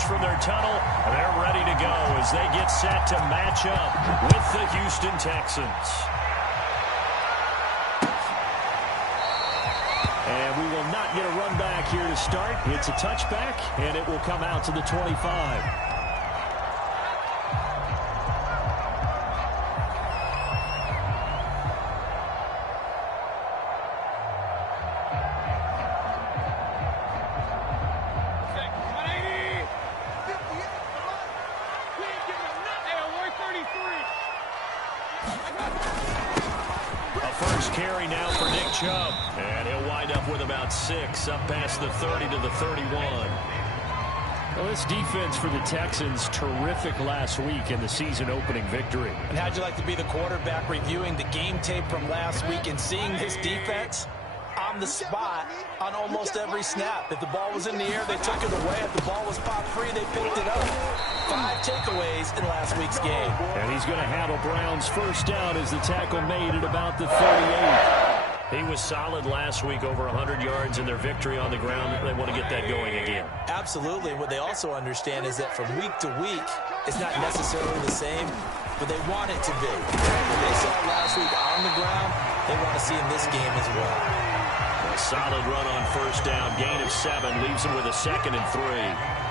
emerge from their tunnel, and they're ready to go as they get set to match up with the Houston Texans. And we will not get a run back here to start. It's a touchback, and it will come out to the 25. Carry now for Nick Chubb, and he'll wind up with about 6 up past the 30 to the 31. Well, this defense for the Texans, terrific last week in the season-opening victory. And how'd you like to be the quarterback reviewing the game tape from last week and seeing this defense on the spot on almost every snap? If the ball was in the air, they took it away. If the ball was popped free, they picked it up. 5 takeaways in last week's game. And he's going to handle Brown's first down as the tackle made at about the 38. He was solid last week, over 100 yards in their victory on the ground. They want to get that going again. Absolutely. What they also understand is that from week to week, it's not necessarily the same, but they want it to be. What they saw last week on the ground, they want to see in this game as well. A solid run on first down. Gain of 7 leaves him with a 2nd and 3.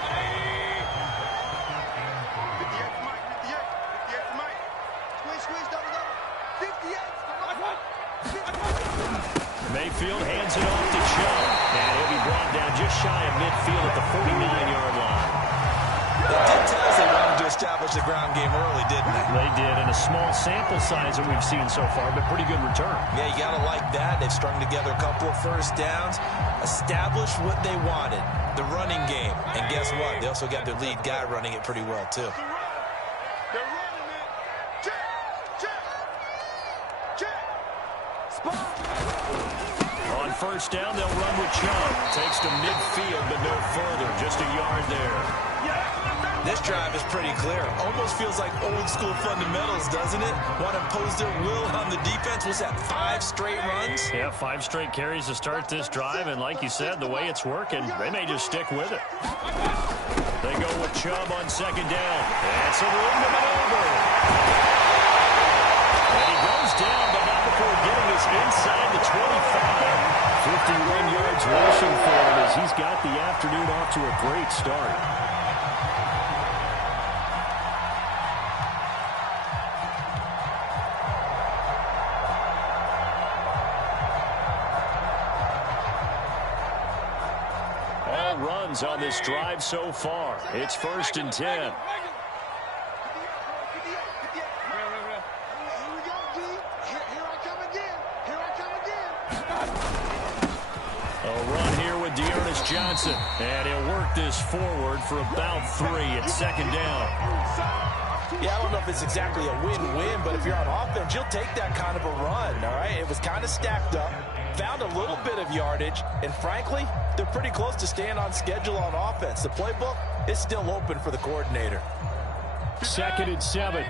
Mayfield hands it off to Chubb, and he'll be brought down just shy of midfield at the 49-yard line. They did tell us they wanted to establish the ground game early, didn't they? They did, and a small sample size that we've seen so far, but pretty good return. Yeah, you got to like that. They've strung together a couple of first downs, established what they wanted, the running game. And guess what? They also got their lead guy running it pretty well, too. On first down, they'll run with Chubb. Takes to midfield, but no further. Just a yard there. This drive is pretty clear. Almost feels like old-school fundamentals, doesn't it? Want to impose their will on the defense. Was that 5 straight runs? Yeah, 5 straight carries to start this drive. And like you said, the way it's working, they may just stick with it. They go with Chubb on second down. That's a room to maneuver. And he goes down, but not before getting us inside the 25. 51 yards rushing for him as he's got the afternoon off to a great start. All runs on this drive so far. It's 1st and 10. Johnson, and he'll work this forward for about 3 at 2nd down. Yeah, I don't know if it's exactly a win-win, but if you're on offense, you'll take that kind of a run, all right? It was kind of stacked up, found a little bit of yardage, and frankly, they're pretty close to staying on schedule on offense. The playbook is still open for the coordinator. 2nd and 7.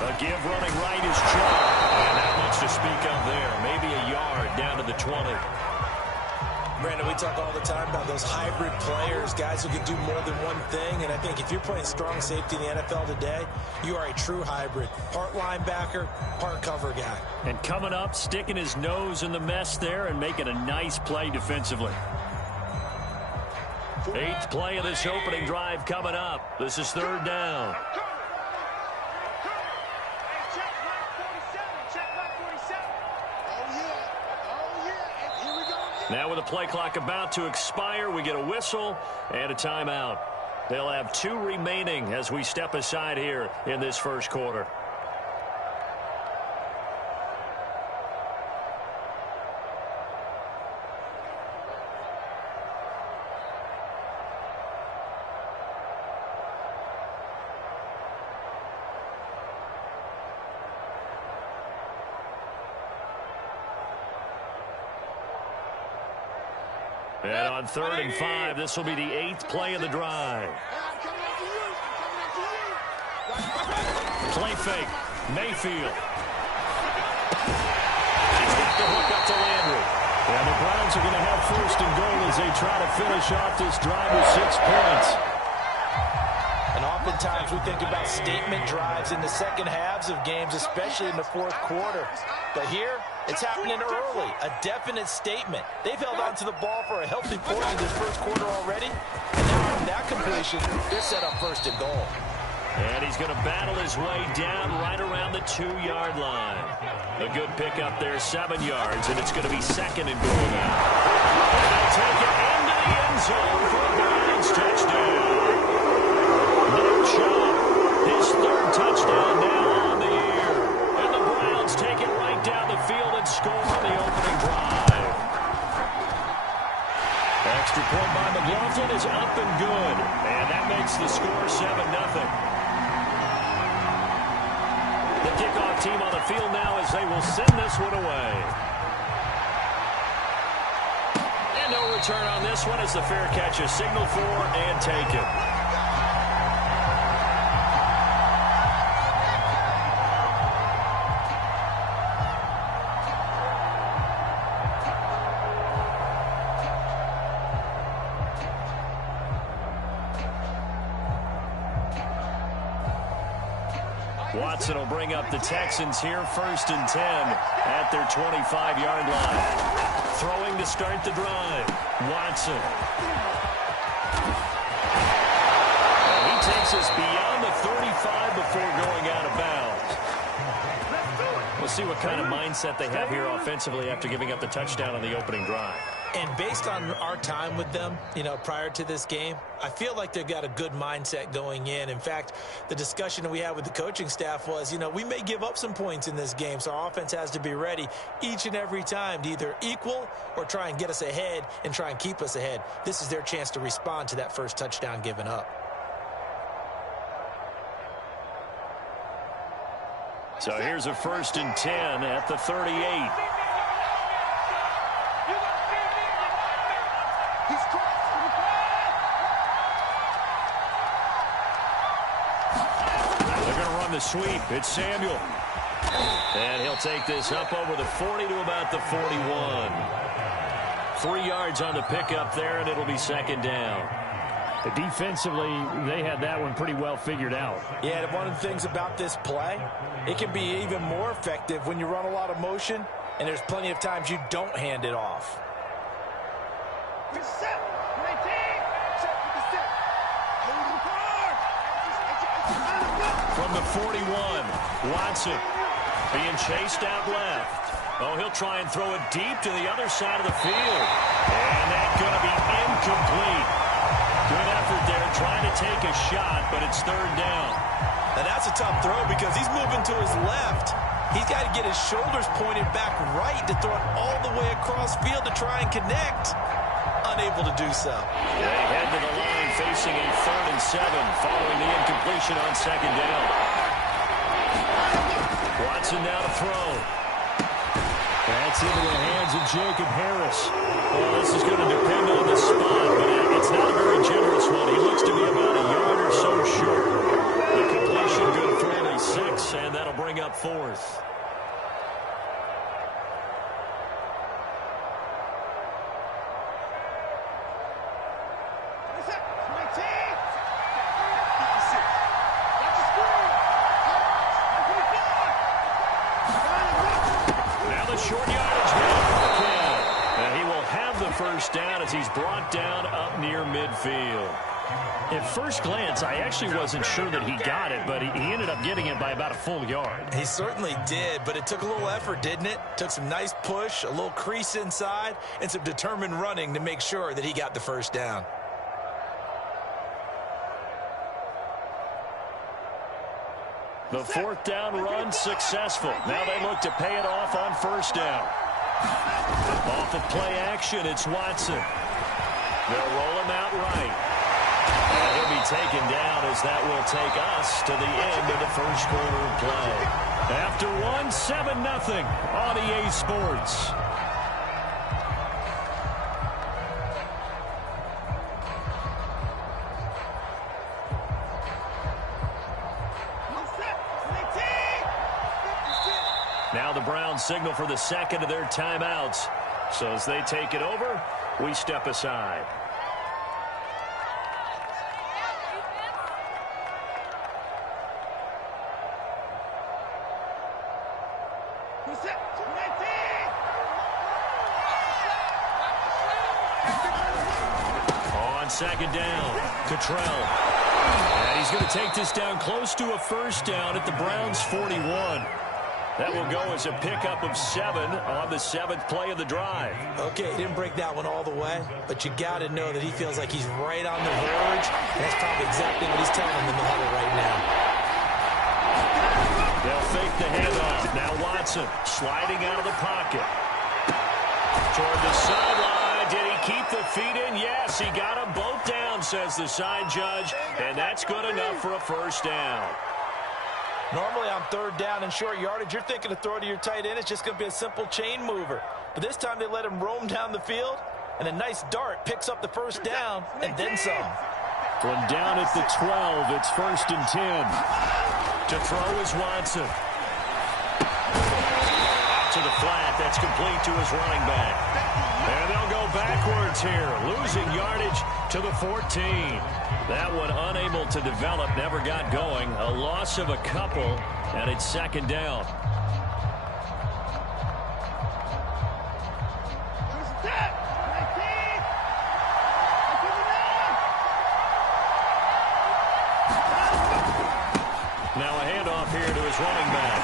A give running right is Chubb. And not much to speak of there. Maybe a yard down to the 20. Brandon, we talk all the time about those hybrid players, guys who can do more than one thing. And I think if you're playing strong safety in the NFL today, you are a true hybrid. Part linebacker, part cover guy. And coming up, sticking his nose in the mess there and making a nice play defensively. 8th play of this opening drive coming up. This is 3rd down. Now with the play clock about to expire, we get a whistle and a timeout. They'll have 2 remaining as we step aside here in this first quarter. And on 3rd and 5, this will be the 8th play of the drive. Play fake. Mayfield. Browns are going to have first and goal as they try to finish off this drive with 6 points. And oftentimes we think about statement drives in the second halves of games, especially in the fourth quarter. But here, it's happening early, a definite statement. They've held on to the ball for a healthy portion of this first quarter already. And now from that completion, they're set up first and goal. And he's going to battle his way down right around the 2-yard line. A good pickup there, 7 yards, and it's going to be second and going out. And they'll take it into the end zone for a Browns touchdown. Nick Chubb, his 3rd touchdown now on the year. And the Browns take it right down the field and score on the opening drive. Extra point by McLaughlin is up and good. And that makes the score 7-0. The kickoff team on the field now as they will send this one away. And no return on this one as the fair catch is signaled for and taken. Watson will bring up the Texans here, 1st and 10 at their 25-yard line. Throwing to start the drive. Watson. He takes us beyond the 35 before going out of bounds. We'll see what kind of mindset they have here offensively after giving up the touchdown on the opening drive. And based on our time with them, prior to this game, I feel like they've got a good mindset going in. In fact, the discussion that we had with the coaching staff was, we may give up some points in this game, so our offense has to be ready each and every time to either equal or try and get us ahead and try and keep us ahead. This is their chance to respond to that first touchdown given up. So here's a 1st and 10 at the 38. The sweep. It's Samuel. And he'll take this up over the 40 to about the 41. 3 yards on the pickup there, and it'll be second down. Defensively, they had that one pretty well figured out. Yeah, one of the things about this play, it can be even more effective when you run a lot of motion, and there's plenty of times you don't hand it off. From the 41, Watson being chased out left. Oh, he'll try and throw it deep to the other side of the field. And that's going to be incomplete. Good effort there, trying to take a shot, but it's 3rd down. And that's a tough throw because he's moving to his left. He's got to get his shoulders pointed back right to throw it all the way across field to try and connect. Unable to do so. They head to the line facing a 3rd and 7 following the incompletion on 2nd down. Watson now to throw. That's into the hands of Jacob Harris. Well, this is going to depend on the spot, but it's not a very generous one. He looks to be about a yard or so short. The completion good for only 6, and that'll bring up 4th. Down as he's brought down up near midfield. At first glance, I actually wasn't sure that he got it, but he ended up getting it by about a full yard. He certainly did, but it took a little effort, didn't it? Took some nice push, a little crease inside, and some determined running to make sure that he got the first down. The 4th down run successful. Now they look to pay it off on 1st down. Off of play action, it's Watson. They'll roll him out right. And he'll be taken down as that will take us to the end of the first quarter of play. After 7-0 on EA Sports. Now the Browns signal for the second of their timeouts So as they take it over, we step aside. On second down, Cottrell. And he's going to take this down close to a first down at the Browns' 41. That will go as a pickup of 7 on the 7th play of the drive. Okay, he didn't break that one all the way, but you got to know that he feels like he's right on the verge, and that's probably exactly what he's telling him in the huddle right now. They'll fake the handoff. Now Watson sliding out of the pocket. Toward the sideline. Did he keep the feet in? Yes, he got them both down, says the side judge, and that's good enough for a first down. Normally on third down and short yardage, you're thinking to throw to your tight end. It's just going to be a simple chain mover. But this time they let him roam down the field, and a nice dart picks up the first down and then some. From down at the 12, it's 1st and 10. To throw is Watson. Out to the flat. That's complete to his running back. And they'll go backwards here, losing yardage to the 14. That one unable to develop, never got going. A loss of a couple, and it's 2nd down. Now a handoff here to his running back.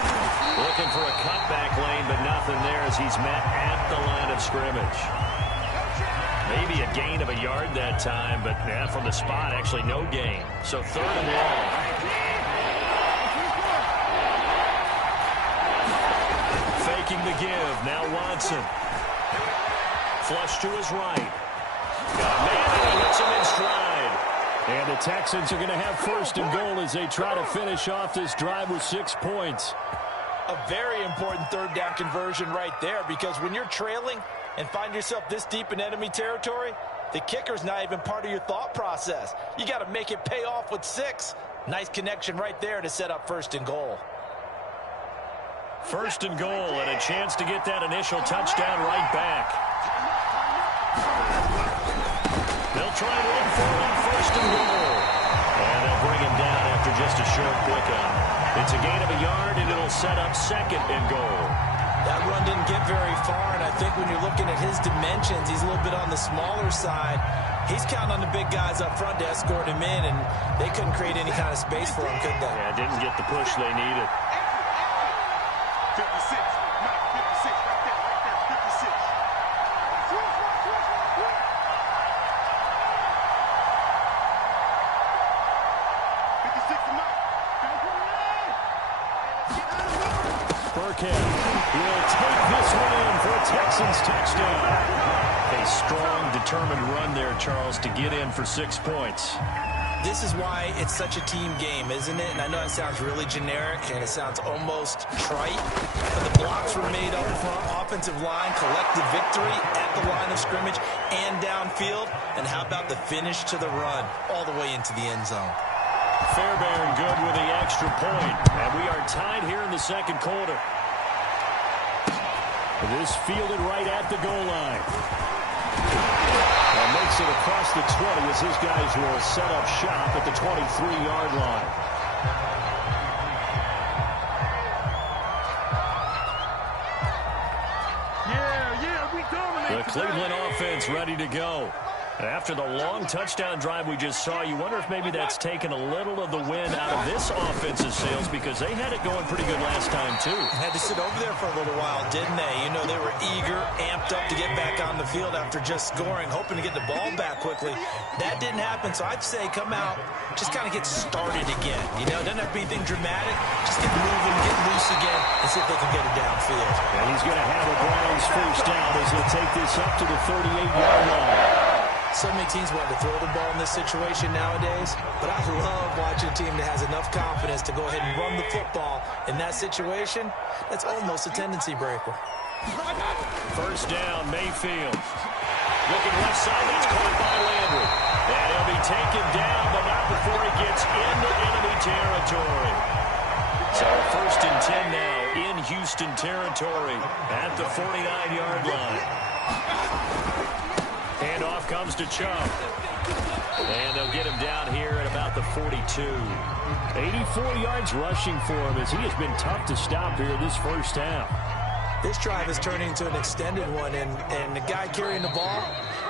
Looking for a cutback lane, but nothing there as he's met at the line of scrimmage. Maybe a gain of a yard that time, but from the spot, actually no gain. So 3rd and long. Faking the give. Now Watson. Flush to his right. Got a man and he hits him in stride. And the Texans are going to have 1st and goal as they try to finish off this drive with 6 points. A very important 3rd down conversion right there, because when you're trailing and find yourself this deep in enemy territory, the kicker's not even part of your thought process. You got to make it pay off with 6. Nice connection right there to set up 1st and goal. 1st and goal and a chance to get that initial touchdown right back. They'll try and run for it on 1st and goal. And they'll bring him down after just a short pickup. It's a gain of a yard, and it'll set up 2nd and goal. That run didn't get very far, and I think when you're looking at his dimensions, he's a little bit on the smaller side. He's counting on the big guys up front to escort him in, and they couldn't create any kind of space for him, could they? Yeah, didn't get the push they needed. 56. Mike, 56. Right there. 56. 56 to Mike. Burkhead will take this one in for a Texans touchdown. A strong, determined run there, Charles, to get in for 6 points. This is why it's such a team game, isn't it? And I know it sounds really generic and it sounds almost trite, but the blocks were made up front, offensive line, collective victory at the line of scrimmage and downfield. And how about the finish to the run all the way into the end zone? Fairbairn good with the extra point, and we are tied here in the 2nd quarter. This fielded right at the goal line. And makes it across the 20 as his guys will set up shop at the 23-yard line. We dominate. The Cleveland offense ready to go. After the long touchdown drive we just saw, you wonder if maybe that's taken a little of the wind out of this offensive sails, because they had it going pretty good last time, too. Had to sit over there for a little while, didn't they? You know, they were eager, amped up to get back on the field after just scoring, hoping to get the ball back quickly. That didn't happen, so I'd say come out, just kind of get started again. You know, it doesn't have to be anything dramatic. Just get moving, get loose again, and see if they can get it downfield. And he's going to have a Browns first down as he'll take this up to the 38-yard line. So many teams want to throw the ball in this situation nowadays, but I love watching a team that has enough confidence to go ahead and run the football in that situation. That's almost a tendency breaker. First down, Mayfield. Looking left side, that's caught by Landry. And he'll be taken down, but not before he gets into enemy territory. So 1st and 10 now in Houston territory at the 49-yard line. Handoff comes to Chubb. And they'll get him down here at about the 42. 84 yards rushing for him as he has been tough to stop here this first half. This drive is turning into an extended one, and the guy carrying the ball,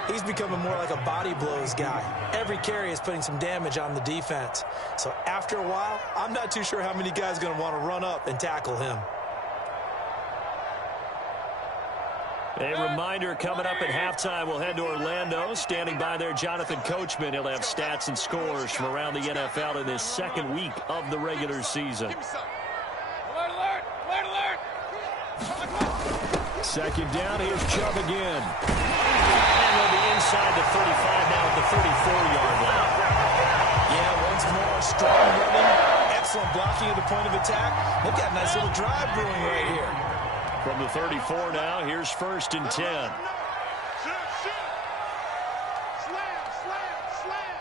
he's becoming more like a body blows guy. Every carry is putting some damage on the defense. So after a while, I'm not too sure how many guys are going to want to run up and tackle him. A reminder coming up at halftime, we'll head to Orlando. Standing by there, Jonathan Coachman. He'll have stats and scores from around the NFL in this second week of the regular season. Alert, alert! Alert, alert! Second down, here's Chubb again. And they'll be inside the 35 now at the 34-yard line. Yeah, once more, strong running, excellent blocking at the point of attack. They've got a nice little drive brewing right here. From the 34 now, here's 1st and 10. Slam, slam.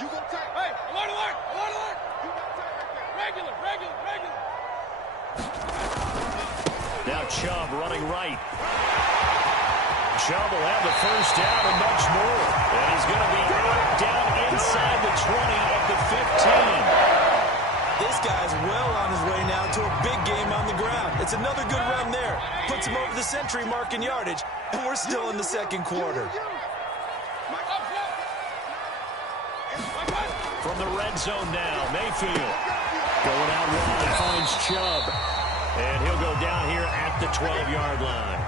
You gonna take. Hey, alert, alert, alert, alert. You gonna take right there. Regular. Now Chubb running right. Chubb will have the first down and much more. And he's going to be down inside the 20 at the 15. This guy's well on his way now to a big game on the ground. It's another good run there. Puts him over the century mark in yardage, and we're still in the second quarter. From the red zone now, Mayfield. Going out wide, finds Chubb. And he'll go down here at the 12-yard line.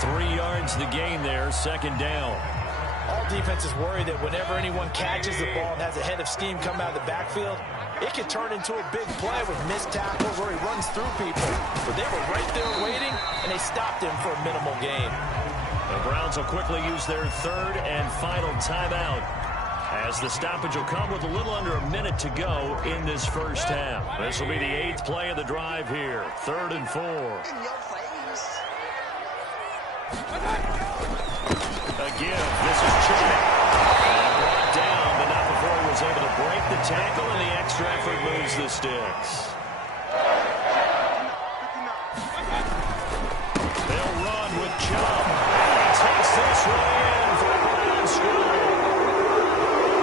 3 yards the gain there, second down. All defenses worry that whenever anyone catches the ball and has a head of steam come out of the backfield, it can turn into a big play with missed tackles where he runs through people. But they were right there waiting, and they stopped him for a minimal gain. The Browns will quickly use their third and final timeout, as the stoppage will come with a little under a minute to go in this first half. This will be the 8th play of the drive here. 3rd and 4. Again, this is Chubb. Brought down, but not before he was able to break the tackle, and the extra effort moves the sticks. They'll run with Chubb. He takes this one in for a Brown score.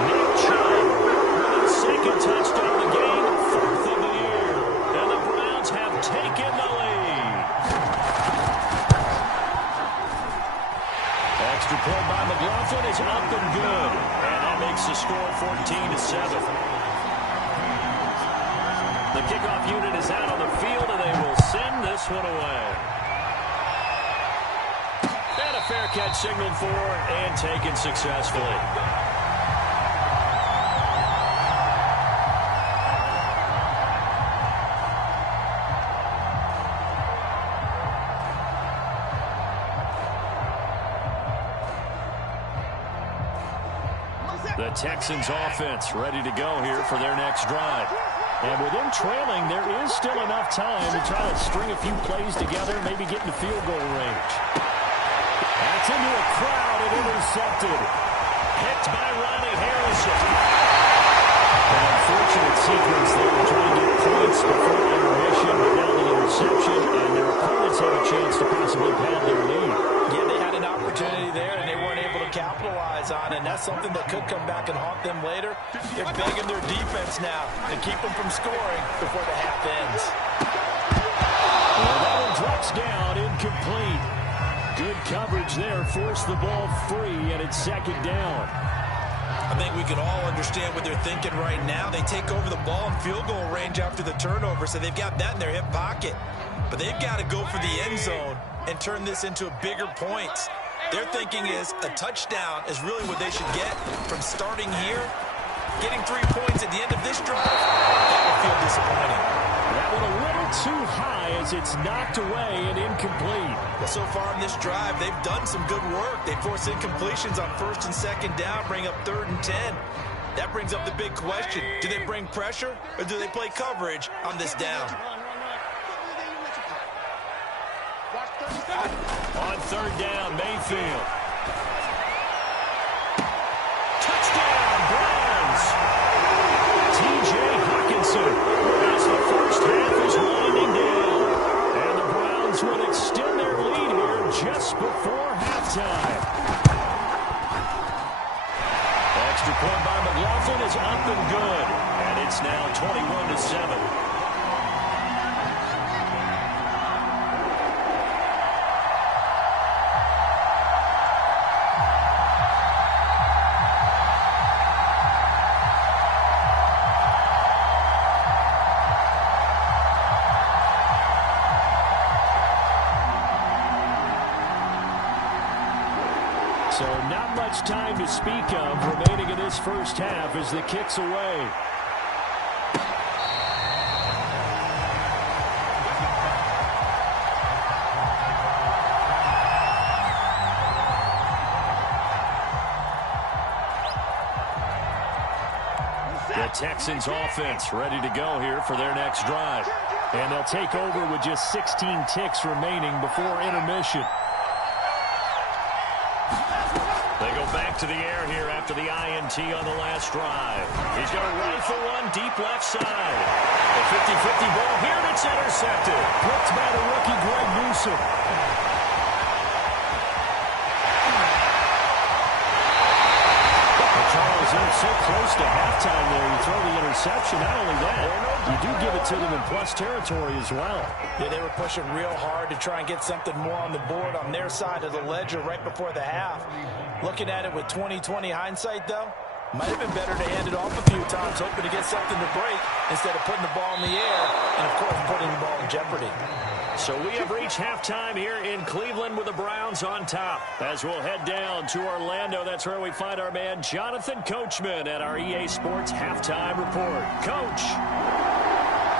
Nick Chubb with his second touchdown of the game, 4th of the year. And the Browns have taken the lead. Extra point by McLaughlin is up and good. And that makes the score 14-7. The kickoff unit is out on the field, and they will send this one away. And a fair catch signaled for and taken successfully. The Texans offense ready to go here for their next drive. And with them trailing, there is still enough time to try to string a few plays together, maybe get into field goal range. That's into a crowd and intercepted. Hit by Ronnie Harrison. An unfortunate sequence there to try to get points before intermission, but now the interception, and their opponents have a chance to possibly pad their lead. Yeah, they had an opportunity there, and they weren't able to capitalize on it. And that's something that could come back and haunt them later. They're begging their defense now to keep them from scoring before the half ends. Well, that one drops down, incomplete. Good coverage there, forced the ball free, and it's second down. I think we can all understand what they're thinking right now. They take over the ball in field goal range after the turnover, so they've got that in their hip pocket. But they've got to go for the end zone and turn this into bigger points. Their thinking is a touchdown is really what they should get from starting here. Getting 3 points at the end of this drive, that will feel disappointing. That one a little too high as it's knocked away and incomplete. Well, so far in this drive, they've done some good work. They forced incompletions on 1st and 2nd down, bring up 3rd and 10. That brings up the big question. Do they bring pressure or do they play coverage on this down? On 3rd down, Mayfield. Touchdown, Browns. T.J. Hawkinson as the first half is winding down. And the Browns will extend their lead here just before halftime. time. Extra point by McLaughlin is up and good. And it's now 21-7. So not much time to speak of remaining in this first half as the kick's away. The Texans offense ready to go here for their next drive. And they'll take over with just 16 ticks remaining before intermission. They go back to the air here after the INT on the last drive. He's going to rifle one deep left side. A 50-50 ball here, and it's intercepted. Picked by the rookie Greg Newsome. Charles, they're so close to halftime there. You throw the interception. Not only that, you do give it to them in plus territory as well. Yeah, they were pushing real hard to try and get something more on the board on their side of the ledger right before the half. Looking at it with 20/20 hindsight, though, might have been better to hand it off a few times, hoping to get something to break instead of putting the ball in the air and, of course, putting the ball in jeopardy. So we have reached halftime here in Cleveland with the Browns on top. As we'll head down to Orlando, that's where we find our man Jonathan Coachman at our EA Sports Halftime Report. Coach.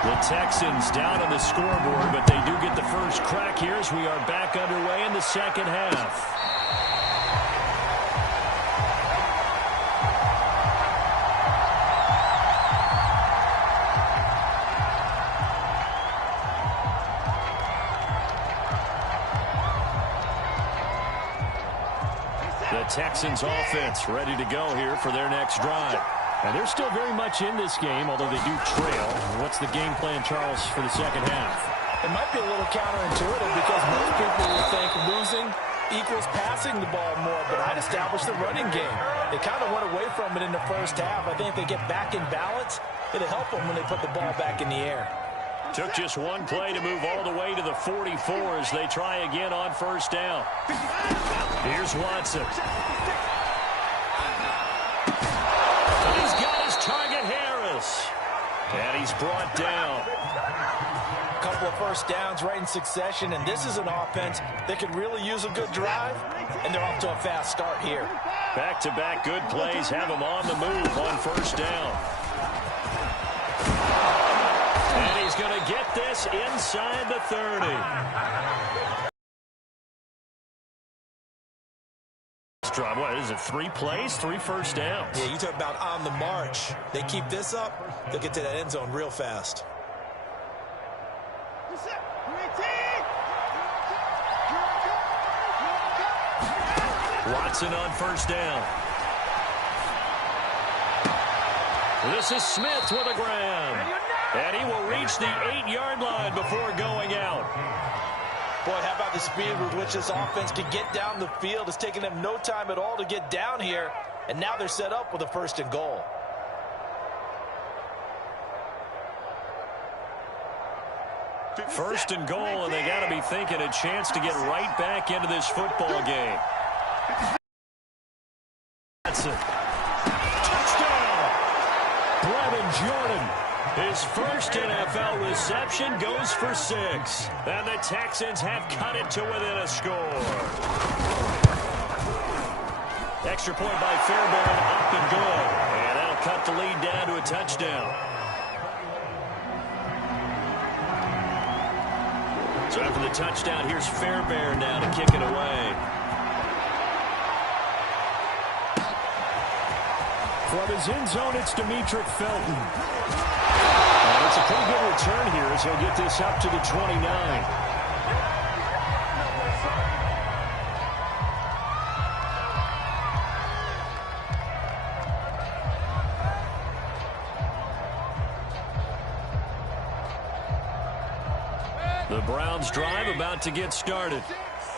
The Texans down on the scoreboard, but they do get the first crack here as we are back underway in the second half. The Texans offense ready to go here for their next drive. And they're still very much in this game, although they do trail. What's the game plan, Charles, for the second half? It might be a little counterintuitive because most people will think losing equals passing the ball more, but I'd establish the running game. They kind of went away from it in the first half. I think if they get back in balance, it'll help them when they put the ball back in the air. Took just one play to move all the way to the 44 as they try again on first down. Here's Watson. And he's got his target, Harris. And he's brought down. A couple of first downs right in succession, and this is an offense that could really use a good drive, and they're off to a fast start here. Back-to-back good plays have them on the move on first down. And he's going to get this inside the 30. What is it, 3 plays, 3 first downs? Yeah, you talk about on the march. They keep this up, they'll get to that end zone real fast. Watson on first down. This is Smith with a grab. And he will reach the 8-yard line before going out. Boy, how about the speed with which this offense can get down the field? It's taking them no time at all to get down here, and now they're set up with a 1st and goal. First and goal, and they got to be thinking a chance to get right back into this football game. Touchdown! Brevin Jordan. His first NFL reception goes for 6. And the Texans have cut it to within a score. Extra point by Fairbairn, up and good. And that'll cut the lead down to a touchdown. So after the touchdown, here's Fairbairn now to kick it away. From his end zone, it's Demetric Felton. And it's a pretty good return here as he'll get this up to the 29. The Browns drive about to get started.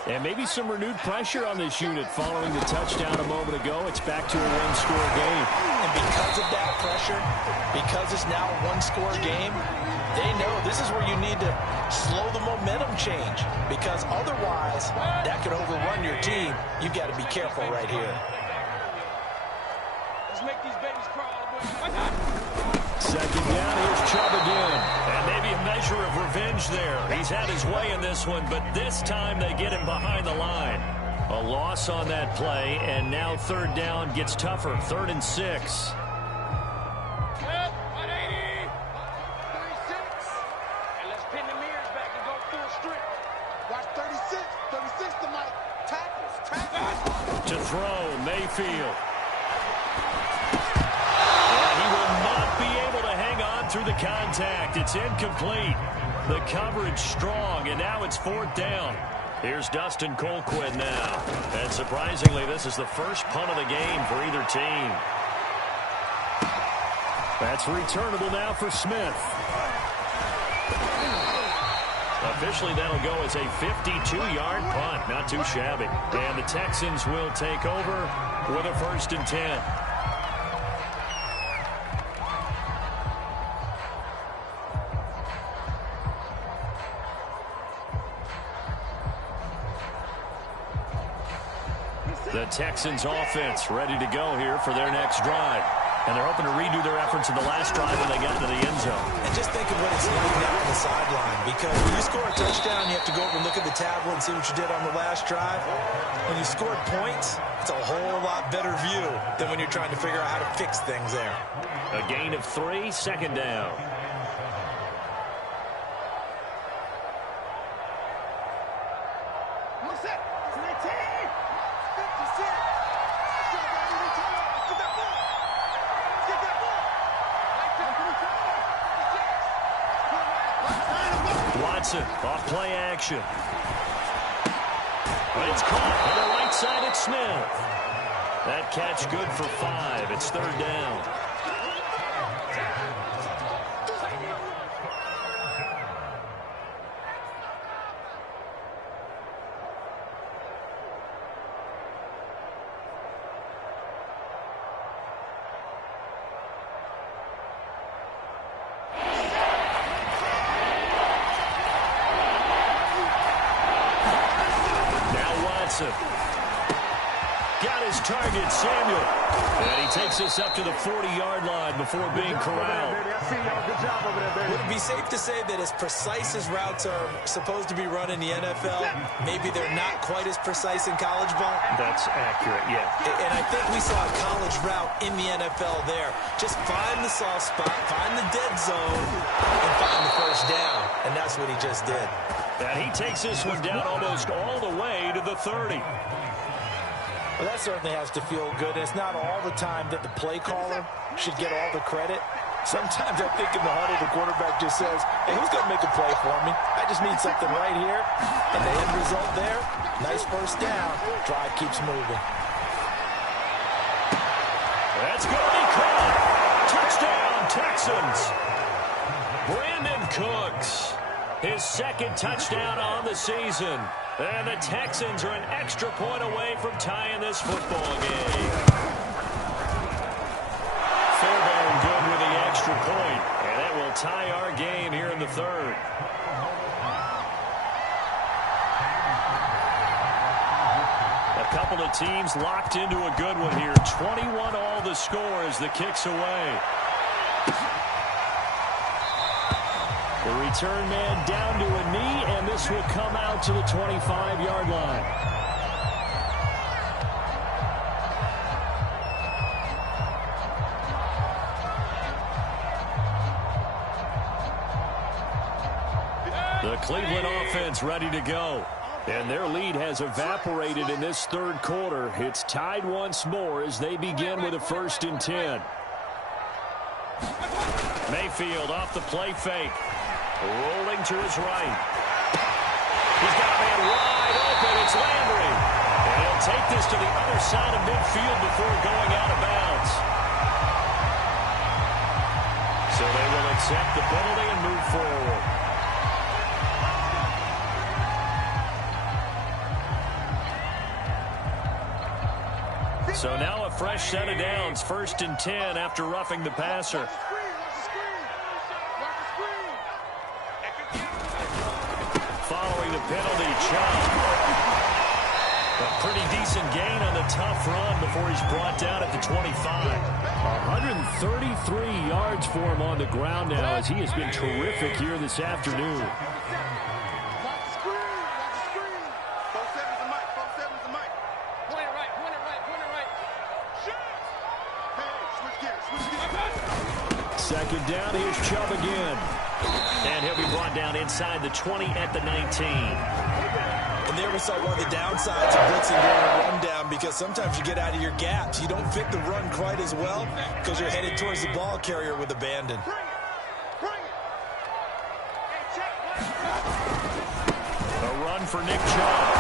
And maybe some renewed pressure on this unit following the touchdown a moment ago. It's back to a one-score game. And because of that pressure, because it's now a one-score game, they know this is where you need to slow the momentum change, because otherwise that could overrun your team. You've got to be careful right here. Let's make these babies crawl. Second down, here's Chubb again. And maybe a measure of revenge there. He's had his way in this one, but this time they get him behind the line. A loss on that play, and now third down gets tougher. 3rd and 6. 180. 36. And let's pin the mirrors back and go full strip. Watch 36. 36 to Mike. Tackles. To throw, Mayfield. And he will not be able to hang on through the contact. It's incomplete. The coverage strong, and now it's 4th down. Here's Dustin Colquitt now. And surprisingly, this is the first punt of the game for either team. That's returnable now for Smith. Officially, that'll go as a 52-yard punt. Not too shabby. And the Texans will take over with a 1st and 10. The Texans offense ready to go here for their next drive. And they're hoping to redo their efforts in the last drive when they got to the end zone. And just think of what it's like now on the sideline, because when you score a touchdown, you have to go over and look at the tablet and see what you did on the last drive. When you scored points, it's a whole lot better view than when you're trying to figure out how to fix things there. A gain of 3, 2nd down. Off play action. But it's caught on the right side at Smith. That catch good for 5. It's 3rd down. Got his target, Samuel. And he takes us up to the 40-yard line before being corralled. Would it be safe to say that as precise as routes are supposed to be run in the NFL, maybe they're not quite as precise in college ball? That's accurate, yeah. And I think we saw a college route in the NFL there. Just find the soft spot, find the dead zone, and find the 1st down. And that's what he just did. And he takes this one down almost all the way to the 30. Well, that certainly has to feel good. And it's not all the time that the play caller should get all the credit. Sometimes I think in the huddle, the quarterback just says, hey, who's going to make a play for me? I just need something right here. And the end result there, nice 1st down. Drive keeps moving. That's going to be caught. Touchdown, Texans. Brandon Cooks. His 2nd touchdown on the season. And the Texans are an extra point away from tying this football game. Fairbairn good with the extra point. And that will tie our game here in the 3rd. A couple of teams locked into a good one here. 21 all the score as the kick's away. The return man down to a knee, and this will come out to the 25-yard line. The Cleveland offense ready to go. And their lead has evaporated in this 3rd quarter. It's tied once more as they begin with a 1st and 10. Mayfield off the play fake. Rolling to his right. He's got a man wide open. It's Landry. And he'll take this to the other side of midfield before going out of bounds. So they will accept the penalty and move forward. So now a fresh set of downs, 1st and 10 after roughing the passer. Following the penalty, Chubb. A pretty decent gain on the tough run before he's brought down at the 25. 133 yards for him on the ground now as he has been terrific here this afternoon. Second down, here's Chubb again. And he'll be brought down inside the 20 at the 19. And there we saw one of the downsides of blitzing during a run down, because sometimes you get out of your gaps. You don't fit the run quite as well because you're headed towards the ball carrier with abandon. A run for Nick Chubb.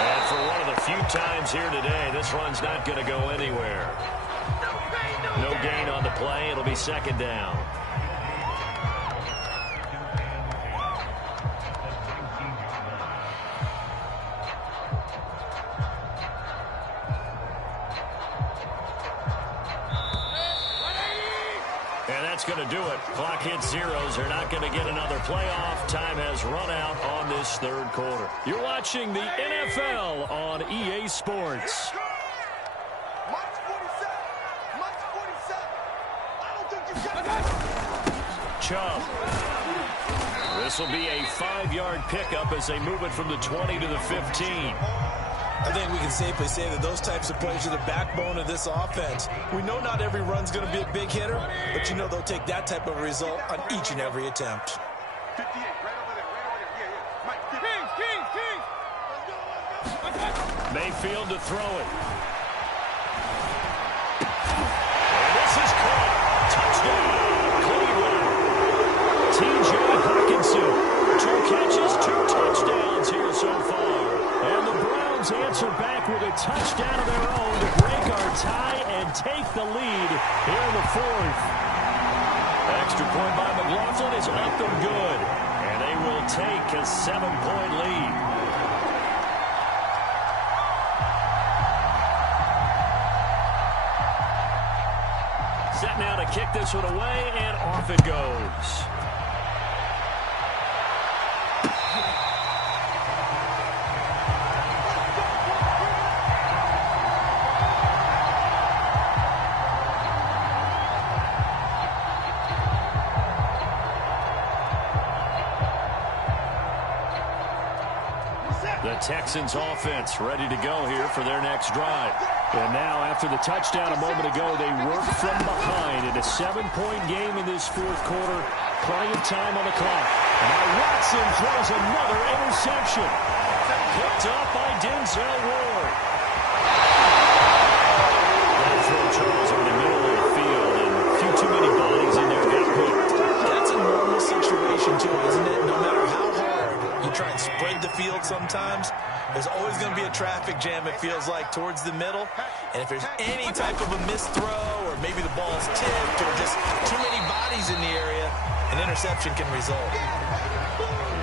And for one of the few times here today, this run's not going to go anywhere. No gain on the play. It'll be second down. And that's going to do it. Clock hits zeros. They're not going to get another playoff. Time has run out on this third quarter. You're watching the NFL on EA Sports. Chubb. This will be a 5-yard pickup as they move it from the 20 to the 15. I think we can safely say that those types of plays are the backbone of this offense. We know not every run's going to be a big hitter, but you know they'll take that type of result on each and every attempt. 58, right over there, yeah. Mike, King. Mayfield to throw it. And this is caught. Touchdown, Cleveland. T.J. Hawkinson. 2 catches, 2 touchdowns here so far. And the Browns answer back with a touchdown of their own to break our tie and take the lead here in the 4th. Extra point by McLaughlin is up and good. And they will take a 7-point lead. Set now to kick this one away, and off it goes. The Texans offense ready to go here for their next drive. And now, after the touchdown a moment ago, they work from behind in a 7-point game in this 4th quarter. Plenty of time on the clock. Now Watson throws another interception. Picked up by Denzel Ward. That throw, Charles, in the middle of the field, and a few too many bodies in there got picked. That's a normal situation, too, isn't it? No matter how hard you try and spread the field sometimes, there's always going to be a traffic jam, it feels like, towards the middle. And if there's any type of a missed throw, or maybe the ball's tipped, or just too many bodies in the area, an interception can result.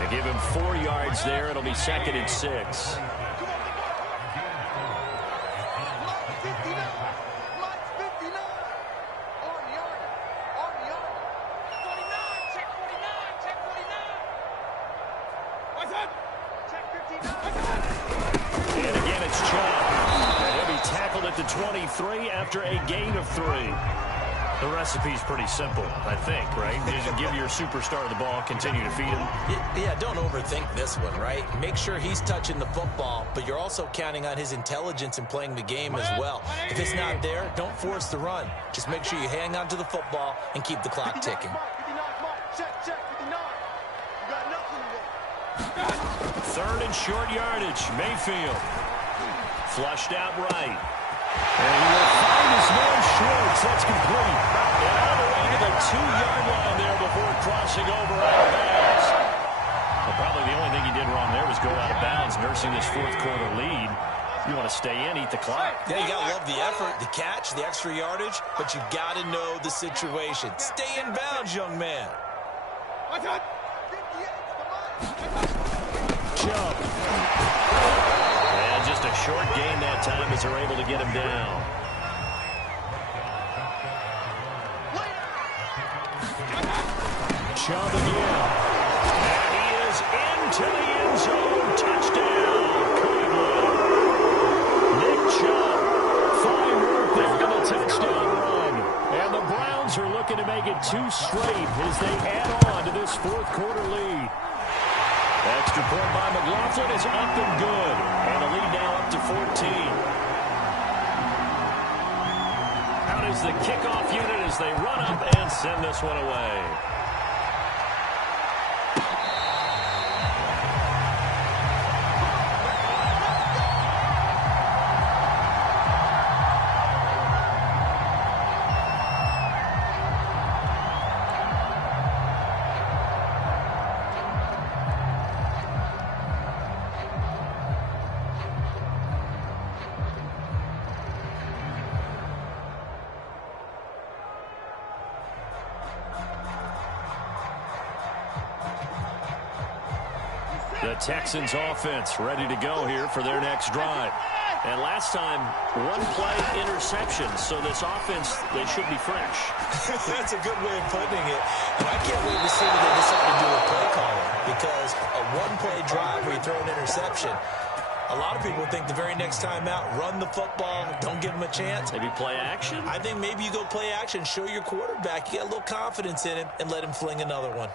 They give him 4 yards there. It'll be 2nd and 6. And again, it's Chubb. And he'll be tackled at the 23 after a gain of 3. The recipe's pretty simple, I think, right? Just give your superstar the ball, continue to feed him. Yeah, don't overthink this one, right? Make sure he's touching the football, but you're also counting on his intelligence in playing the game as well. If it's not there, don't force the run. Just make sure you hang on to the football and keep the clock ticking. 3rd and short yardage. Mayfield. Flushed out right. And he will find his man Schwartz. That's complete. And all the way to the 2-yard line there before crossing over out of bounds. Well, probably the only thing he did wrong there was go out of bounds, nursing this 4th quarter lead. You want to stay in, eat the clock. Yeah, you got to love the effort, the catch, the extra yardage, but you got to know the situation. Stay in bounds, young man. Chubb. And just a short gain that time as they're able to get him down. Chubb again. And he is into the end zone. Touchdown, Cleveland. Nick Chubb, fine work there for the touchdown run. And the Browns are looking to make it 2 straight as they add on to this fourth quarter lead. Extra point by McLaughlin is up and good. And the lead now up to 14. Out is the kickoff unit as they run up and send this one away. The Texans offense ready to go here for their next drive. And last time, 1 play interception. So this offense, they should be fresh. That's a good way of putting it. And I can't wait to see what they decide to do with play calling. Because a 1-play drive where you throw an interception, a lot of people think the very next time out, run the football, don't give them a chance. Maybe play action? I think maybe you go play action, show your quarterback, you get a little confidence in him, and let him fling another one.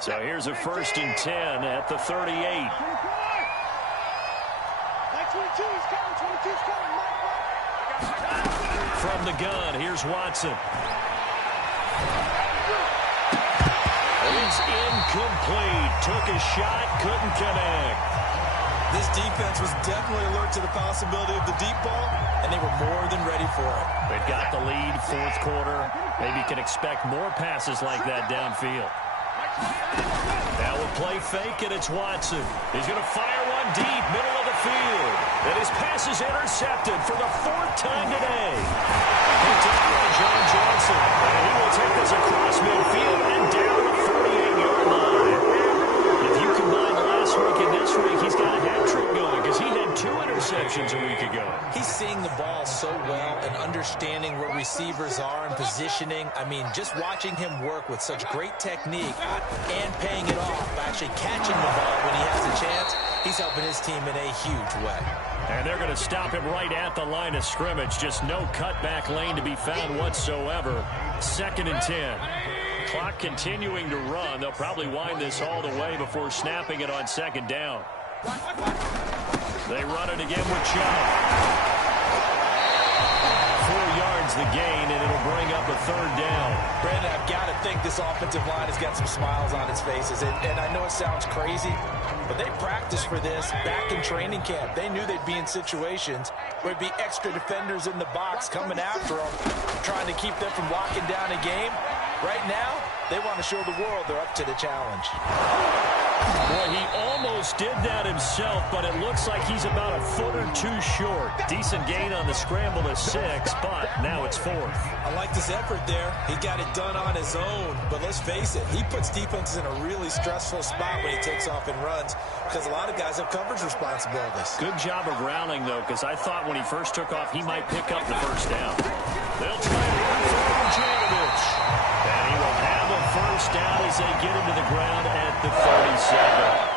So here's a 1st and 10 at the 38. From the gun, here's Watson. It's incomplete. Took a shot, couldn't connect. This defense was definitely alert to the possibility of the deep ball, and they were more than ready for it. They've got the lead, fourth quarter. Maybe can expect more passes like that downfield. Now we'll play fake, and it's Watson. He's going to fire one deep, middle of the field. And his pass is intercepted for the 4th time today. Picked up by John Johnson. And he will take this across midfield and down the 48-yard line. If you combine last week and this week, he's got a hat trick going because he had 2 interceptions a week ago. He's seeing the ball so well and understanding where receivers are and positioning. I mean, just watching him work with such great technique and paying it off, actually catching the ball when he has a chance, he's helping his team in a huge way. And they're going to stop him right at the line of scrimmage. Just no cutback lane to be found whatsoever. 2nd and 10. Clock continuing to run. They'll probably wind this all the way before snapping it on 2nd down. They run it again with Chubb. 4 yards the gain, and it'll bring up a 3rd down. Brandon, I've got to think this offensive line has got some smiles on its faces. And I know it sounds crazy, but they practiced for this back in training camp. They knew they'd be in situations where there'd be extra defenders in the box coming after them, trying to keep them from locking down a game. Right now, they want to show the world they're up to the challenge. Boy, he almost did that himself, but it looks like he's about a foot or 2 short. Decent gain on the scramble to 6, but now it's 4th. I like this effort there. He got it done on his own, but let's face it, he puts defenses in a really stressful spot when he takes off and runs because a lot of guys have coverage responsibilities. Good job of rallying, though, because I thought when he first took off, he might pick up the 1st down. They'll try to run for Janovich. And he will have a 1st down as they get him to the ground at the 37.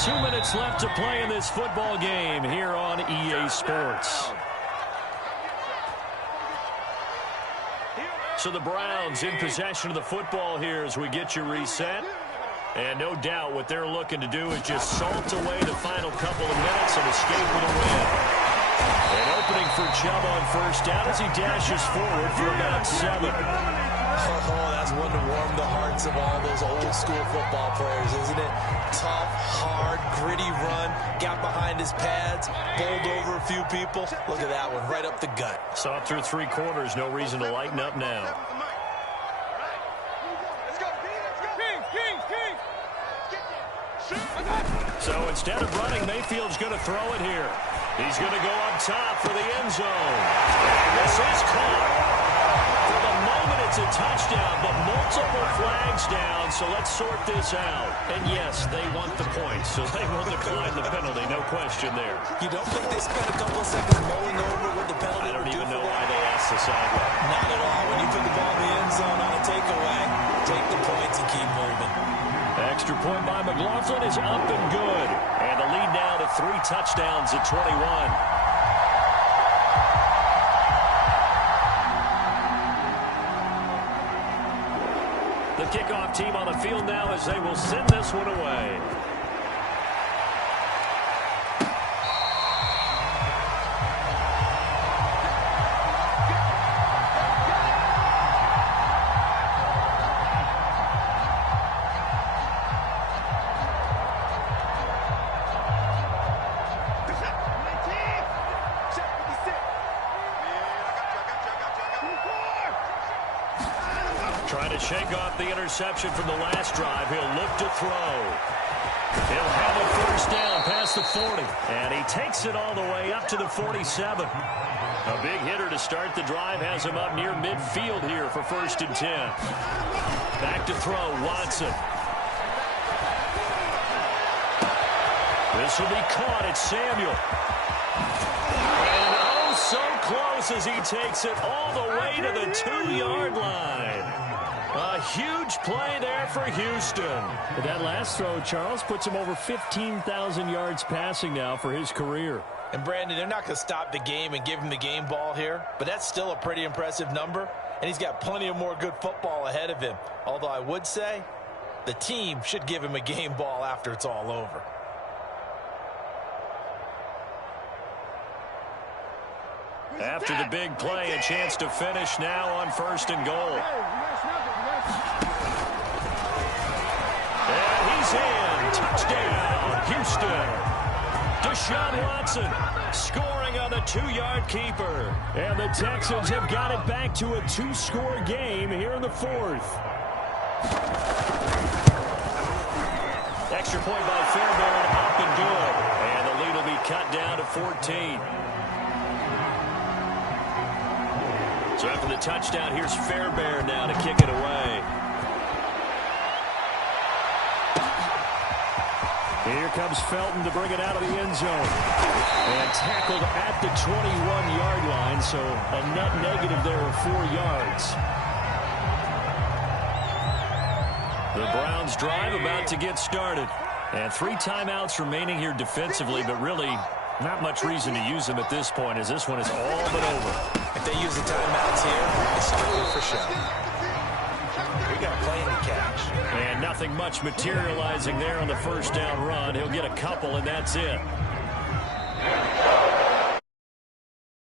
2 minutes left to play in this football game here on EA Sports. So the Browns in possession of the football here as we get you reset. And no doubt what they're looking to do is just salt away the final couple of minutes and escape with a win. An opening for Chubb on 1st down as he dashes forward for about 7. Oh, that's one to warm the hearts of all those old school football players, isn't it? Tough, hard, gritty run, got behind his pads, bowled over a few people. Look at that one, right up the gut. So up through 3 quarters, no reason to lighten up now. So instead of running, Mayfield's going to throw it here. He's going to go up top for the end zone. This is caught. For the moment, it's a touchdown, but multiple flags down, so let's sort this out. And yes, they want the points, so they will decline the penalty, no question there. You don't think they spent a couple of seconds mulling over what the penalty I don't would even do know for why that? they asked the sideline. Not at all. When you put the ball in the end zone on a takeaway, take the points and keep moving. Extra point by McLaughlin is up and good. And the lead now to 3 touchdowns at 21. The kickoff team on the field now as they will send this one away. Trying to shake off the interception from the last drive. He'll look to throw. He'll have a first down past the 40. And he takes it all the way up to the 47. A big hitter to start the drive has him up near midfield here for 1st and 10. Back to throw, Watson. This will be caught. It's Samuel. And oh, so close as he takes it all the way to the 2-yard line. A huge play there for Houston. But that last throw, Charles, puts him over 15,000 yards passing now for his career. And, Brandon, they're not going to stop the game and give him the game ball here, but that's still a pretty impressive number, and he's got plenty of more good football ahead of him. Although I would say the team should give him a game ball after it's all over. After the big play, a chance to finish now on 1st and goal. And he's in. Touchdown, Houston. Deshaun Watson scoring on the 2-yard keeper. And the Texans have got it back to a 2-score game here in the 4th. Extra point by Fairbairn, up and good. And the lead will be cut down to 14. So after the touchdown, here's Fairbairn now to kick it away. Here comes Felton to bring it out of the end zone. And tackled at the 21-yard line, so a net negative there of 4 yards. The Browns drive about to get started. And 3 timeouts remaining here defensively, but really not much reason to use them at this point, as this one is all but over. If they use the timeouts here, it's strictly for show. We got a play in the catch. And nothing much materializing there on the 1st down run. He'll get a couple, and that's it.